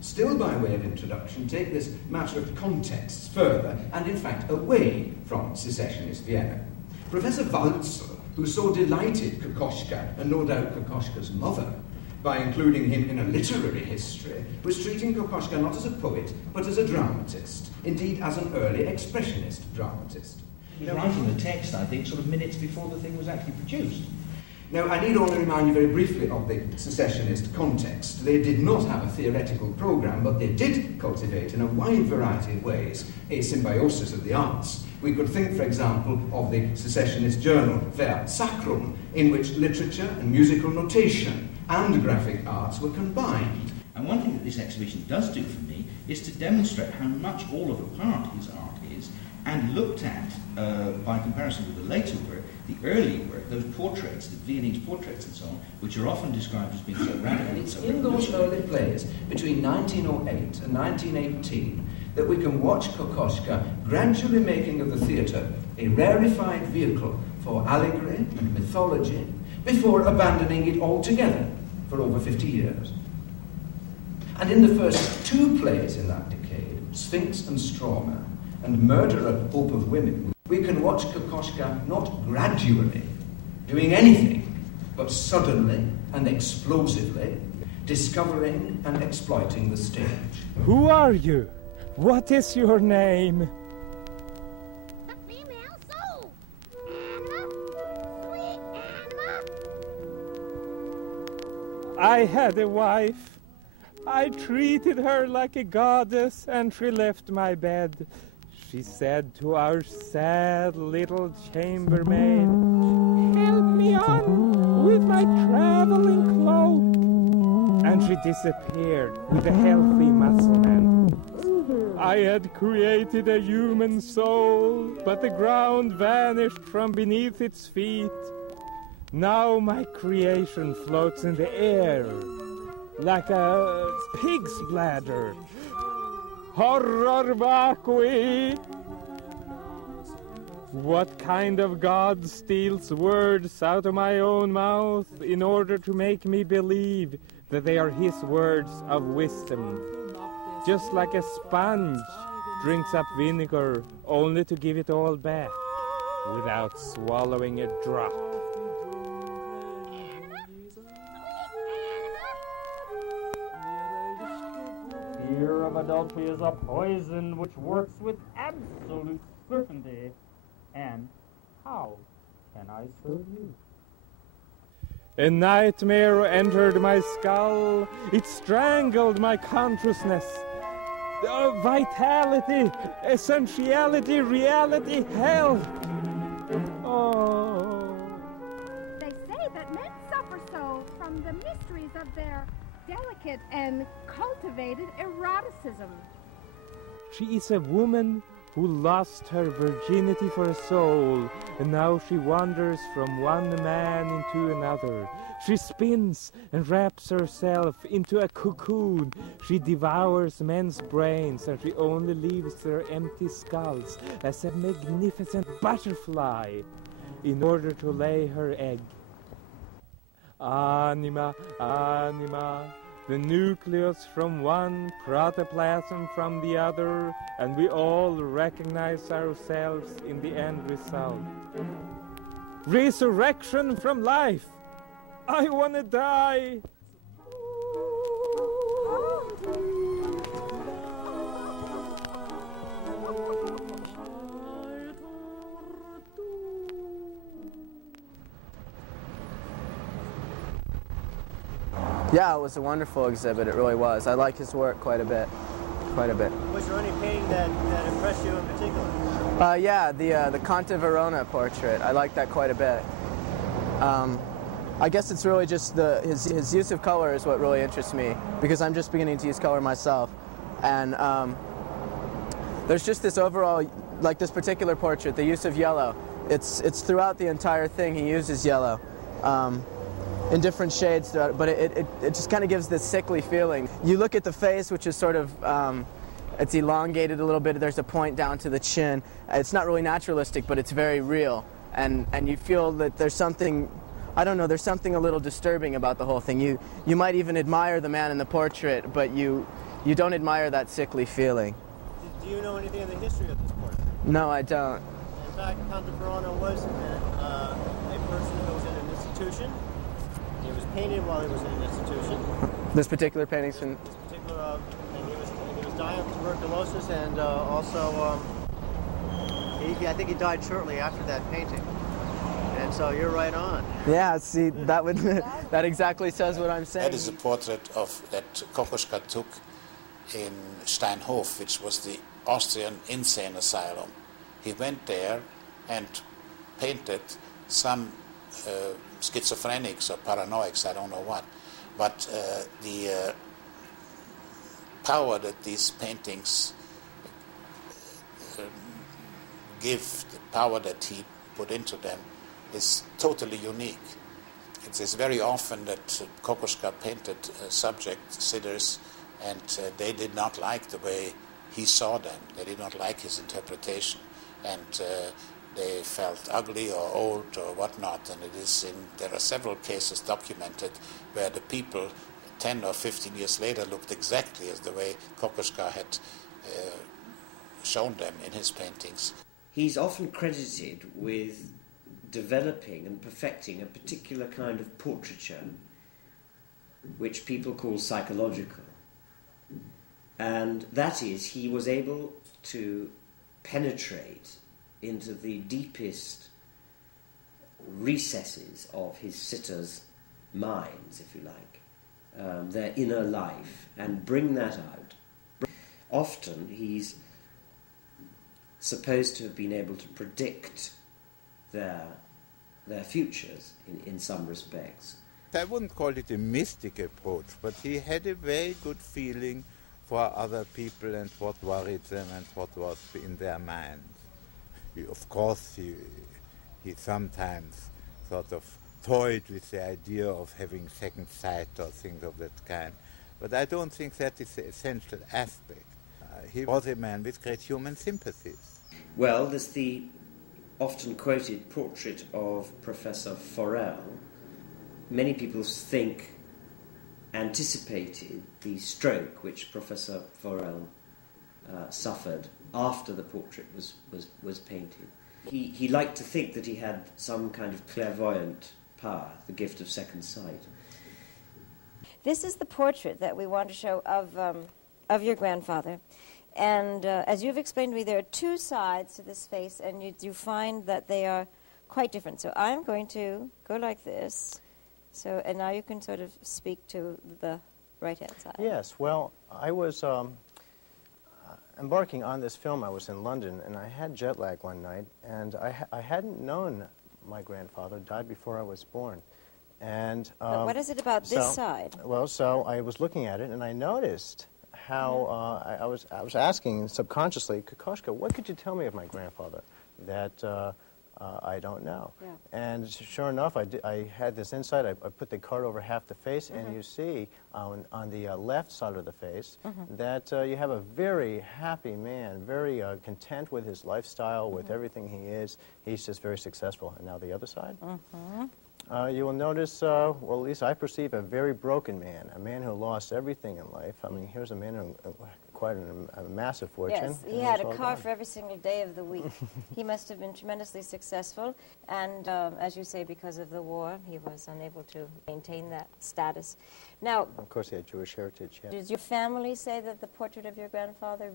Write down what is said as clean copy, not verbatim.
still by way of introduction, take this matter of contexts further and, in fact, away from secessionist Vienna. Professor Walzer, who so delighted Kokoschka, and no doubt Kokoschka's mother, by including him in a literary history, was treating Kokoschka not as a poet, but as a dramatist, indeed as an early expressionist dramatist. He was writing the text, I think, sort of minutes before the thing was actually produced. Now, I need only remind you very briefly of the secessionist context. They did not have a theoretical program, but they did cultivate in a wide variety of ways a symbiosis of the arts. We could think, for example, of the secessionist journal Ver Sacrum, in which literature and musical notation and graphic arts were combined. And one thing that this exhibition does do for me is to demonstrate how much all of a part his art is, and looked at, by comparison with the later work, the early work, those portraits, the Viennese portraits and so on, which are often described as being so radical. And it's in those early plays, between 1908 and 1918, that we can watch Kokoschka gradually making of the theatre a rarefied vehicle for allegory and mythology, before abandoning it altogether for over 50 years. And in the first two plays in that decade, Sphinx and Strawman, and Murderer, Hope of Women, we can watch Kokoschka not gradually doing anything, but suddenly and explosively discovering and exploiting the stage. Who are you? What is your name? The female soul. Anna, sweet Anna. I had a wife. I treated her like a goddess, and she left my bed. She said to our sad little chambermaid, "Help me on with my traveling cloak." And she disappeared with a healthy muscle man. I had created a human soul, but the ground vanished from beneath its feet. Now my creation floats in the air like a pig's bladder. Horror vacui! What kind of god steals words out of my own mouth in order to make me believe that they are his words of wisdom? Just like a sponge drinks up vinegar only to give it all back without swallowing a drop. Fear of adultery is a poison which works with absolute certainty. And how can I serve you? A nightmare entered my skull. It strangled my consciousness. Vitality, essentiality, reality, health. Oh. They say that men suffer so from the mysteries of their delicate and cultivated eroticism. She is a woman who lost her virginity for a soul, and now she wanders from one man into another. She spins and wraps herself into a cocoon. She devours men's brains, and she only leaves their empty skulls as a magnificent butterfly in order to lay her egg. Anima, anima, the nucleus from one, protoplasm from the other, and we all recognize ourselves in the end result. Resurrection from life! I want to die! Yeah, it was a wonderful exhibit, it really was. I like his work quite a bit. Was there any painting that impressed you in particular? Yeah, the Conte Verona portrait. I like that quite a bit. I guess it's really just his use of color is what really interests me, because I'm just beginning to use color myself. And there's just this overall, like this particular portrait, the use of yellow. It's throughout the entire thing he uses yellow. In different shades, but it just kind of gives this sickly feeling. You look at the face, which is sort of, it's elongated a little bit. There's a point down to the chin. It's not really naturalistic, but it's very real. And you feel that there's something, I don't know, there's something a little disturbing about the whole thing. You might even admire the man in the portrait, but you you don't admire that sickly feeling. Do you know anything of the history of this portrait? No, I don't. In fact, Count de Verona was a person who was in an institution. He was painted while he was in an institution. This particular painting's from... This particular, and he was dying of tuberculosis, and also, I think he died shortly after that painting. And so you're right on. Yeah, see, that would that exactly says what I'm saying. That is a portrait that Kokoschka took in Steinhof, which was the Austrian insane asylum. He went there and painted some schizophrenics or paranoics, I don't know what. But the power that these paintings give, the power that he put into them, is totally unique. It is very often that Kokoschka painted subject sitters, and they did not like the way he saw them. They did not like his interpretation, and they felt ugly or old or whatnot. And there are several cases documented where the people 10 or 15 years later looked exactly as the way Kokoschka had shown them in his paintings. He's often credited with developing and perfecting a particular kind of portraiture which people call psychological. And that is, he was able to penetrate into the deepest recesses of his sitters' minds, if you like, their inner life, and bring that out. Often he's supposed to have been able to predict their futures in some respects. I wouldn't call it a mystic approach, but he had a very good feeling for other people and what worried them and what was in their minds. Of course, he sometimes sort of toyed with the idea of having second sight or things of that kind, but I don't think that is the essential aspect. He was a man with great human sympathies. Well, there's the often quoted portrait of Professor Forel. Many people think anticipated the stroke which Professor Forel suffered after the portrait was painted. He liked to think that he had some kind of clairvoyant power, the gift of second sight. This is the portrait that we want to show of your grandfather. And as you've explained to me, there are two sides to this face, and you find that they are quite different. So I'm going to go like this. So, and now you can sort of speak to the right-hand side. Yes, well, I was embarking on this film. I was in London, and I had jet lag one night, and I hadn't known my grandfather, died before I was born. And but what is it about this side? Well, so I was looking at it, and I noticed how I was asking subconsciously, Kokoschka, what could you tell me of my grandfather that I don't know? Yeah. And sure enough, I had this insight. I put the card over half the face, and you see on the left side of the face that you have a very happy man, very content with his lifestyle, with everything he is. He's just very successful. And now the other side. You will notice, well, at least I perceive a very broken man, a man who lost everything in life. I mean, here's a man who quite a massive fortune. Yes, he had a car for every single day of the week. He must have been tremendously successful, and as you say, because of the war, he was unable to maintain that status. Now, of course, he had Jewish heritage. Yeah. Does your family say that the portrait of your grandfather